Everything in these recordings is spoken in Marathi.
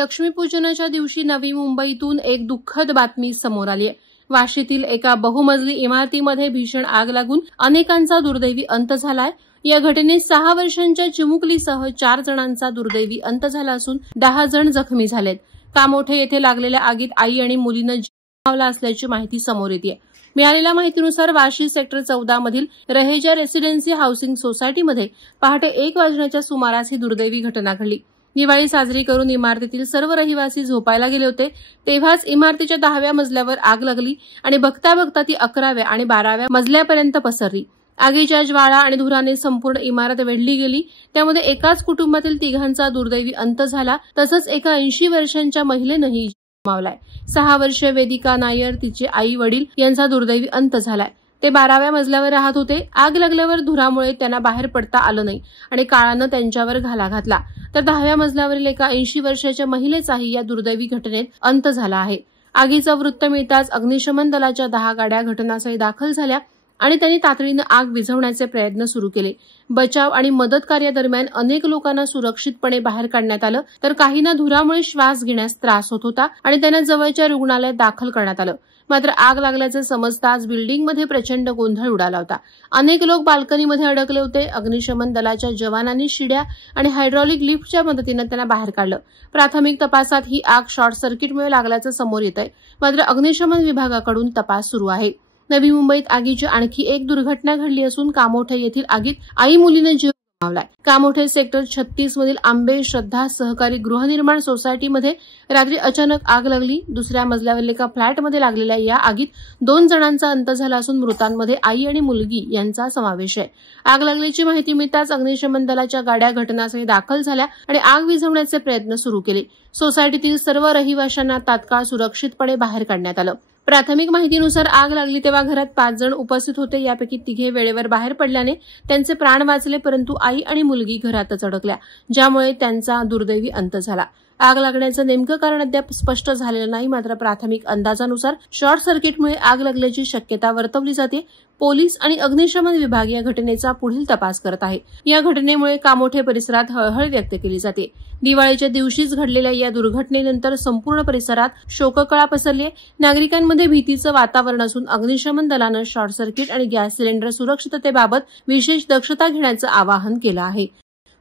लक्ष्मीपूजनाच्या दिवशी नवी मुंबईतून एक दुःखद बातमी समोर आली आहे। वाशीतील एका बहुमजली इमारतीमध्ये भीषण आग लागून अनेकांचा दुर्दैवी अंत झालाय। या घटनेत 6 वर्षांच्या चिमुकलीसह 4 जणांचा दुर्दैवी अंत झाला असून 10 जण जखमी झालेत। कामोठे येथे लागलेल्या आगीत आई आणि मुलीनं जीव गमावला असल्याची माहिती समोर येते। मिळालेल्या माहितीनुसार वाशी सेक्टर 14 मधील रहेजा रेसिडेन्सी हाऊसिंग सोसायटीमध्ये पहाटे 1 वाजण्याच्या सुमारास ही दुर्दैवी घटना घडली। दिवाळी साजरी करून इमारतीतील सर्व रहिवासी झोपायला गेले होते, तेव्हाच इमारतीच्या 10व्या मजल्यावर आग लागली आणि बघता बघता ती 11व्या आणि 12व्या मजल्यापर्यंत पसरली। आगीच्या ज्वाळा आणि धुराने संपूर्ण इमारत वेढली गेली। त्यामध्ये एकाच कुटुंबातील 3घांचा दुर्दैवी अंत झाला, तसंच एका 80 वर्षांच्या महिलेनंही गमावलाय। 6 वर्षीय वेदिका नायर, तिचे आई वडील यांचा दुर्दैवी अंत झालाय। ते 12व्या मजल्यावर राहत होते। आग लागल्यावर धुरामुळे त्यांना बाहेर पडता आलं नाही आणि काळानं त्यांच्यावर घाला घातला, तर 10व्या मजल्यावरील एका 80 वर्षाच्या महिलेचाही या दुर्दैवी घटनेत अंत झाला आहे। आगीचं वृत्त मिळताच अग्निशमन दलाच्या 10 गाड्या घटनास्थळी दाखल झाल्या आणि त्यांनी तातडीनं आग विझवण्याचे प्रयत्न सुरू केले। बचाव आणि मदत कार्यादरम्यान अनेक लोकांना सुरक्षितपणे बाहेर काढण्यात आलं, तर काहींना धुरामुळे श्वास घेण्यास त्रास होत होता आणि त्यांना जवळच्या रुग्णालयात दाखल करण्यात आलं। मात्र आग लागल्याचे समजताच बिल्डिंगमध्ये प्रचंड गोंधळ उडाला होता। अनेक लोक बाल्कनीमध्ये अडकले होते। अग्निशमन दलाच्या जवानांनी शिड्या आणि हायड्रॉलिक लिफ्टच्या मदतीने त्यांना बाहेर काढलं। प्राथमिक तपासात ही आग शॉर्ट सर्किटमुळे लागल्याचं समोर येत आहे, मात्र अग्निशमन विभागाकडून तपास सुरू आहे। नवी मुंबईत आगीची आणखी एक दुर्घटना घडली असून कामोठे येथील आगीत आई मुलीने जीव गमावलाय। कामोठे सेक्टर 36 मधील आंबे श्रद्धा सहकारी गृहनिर्माण सोसायटीमध्ये रात्री अचानक आग लागली। 2ऱ्या मजल्यावरील एका फ्लॅटमध्ये लागलेल्या या आगीत 2 जणांचा अंत झाला असून मृतांमध्ये आई आणि मुलगी यांचा समावेश आहे। आग लागल्याची माहिती मिळताच अग्निशमन दलाच्या गाड्या घटनास्थळी दाखल झाल्या आणि आग विझवण्याचे प्रयत्न सुरू केले। सोसायटीतील सर्व रहिवाशांना तात्काळ सुरक्षितपणे बाहेर काढण्यात आलं। प्राथमिक माहितीनुसार आग लागली तेव्हा घरात 5 जण उपस्थित होते। यापैकी 3 वेळेवर बाहेर पडल्याने त्यांचे प्राण वाचले, परंतु आई आणि मुलगी घरातच अडकल्या, ज्यामुळे त्यांचा दुर्दैवी अंत झाला। आग लागण्याचं नेमकं कारण अद्याप स्पष्ट झालेलं नाही, मात्र प्राथमिक अंदाजानुसार शॉर्ट सर्किटमुळे आग लागल्याची शक्यता वर्तवली जाते। पोलीस आणि अग्निशमन विभाग या घटनेचा पुढील तपास करत आहे। या घटनेमुळे कामोठे परिसरात हळहळ व्यक्त केली जाते। दिवाळीच्या दिवशीच घडलेल्या या दुर्घटनेनंतर संपूर्ण परिसरात शोककळा पसरली आहे। नागरिकांमध्ये भीतीचं वातावरण असून अग्निशमन दलानं शॉर्ट सर्किट आणि गॅस सिलेंडर सुरक्षिततेबाबत विशेष दक्षता घेण्याचं आवाहन केलं आहे।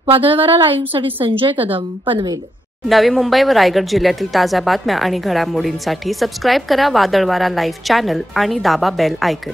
वादळवारा लाईव्हसाठी संजय कदम, पनवेल। नवी मुंबई व रायगड जिल्ह्यातील ताज्या बातम्या आणि घडामोडींसाठी सबस्क्राईब करा वादळवारा लाईव्ह चॅनल आणि दाबा बेल आयकॉन।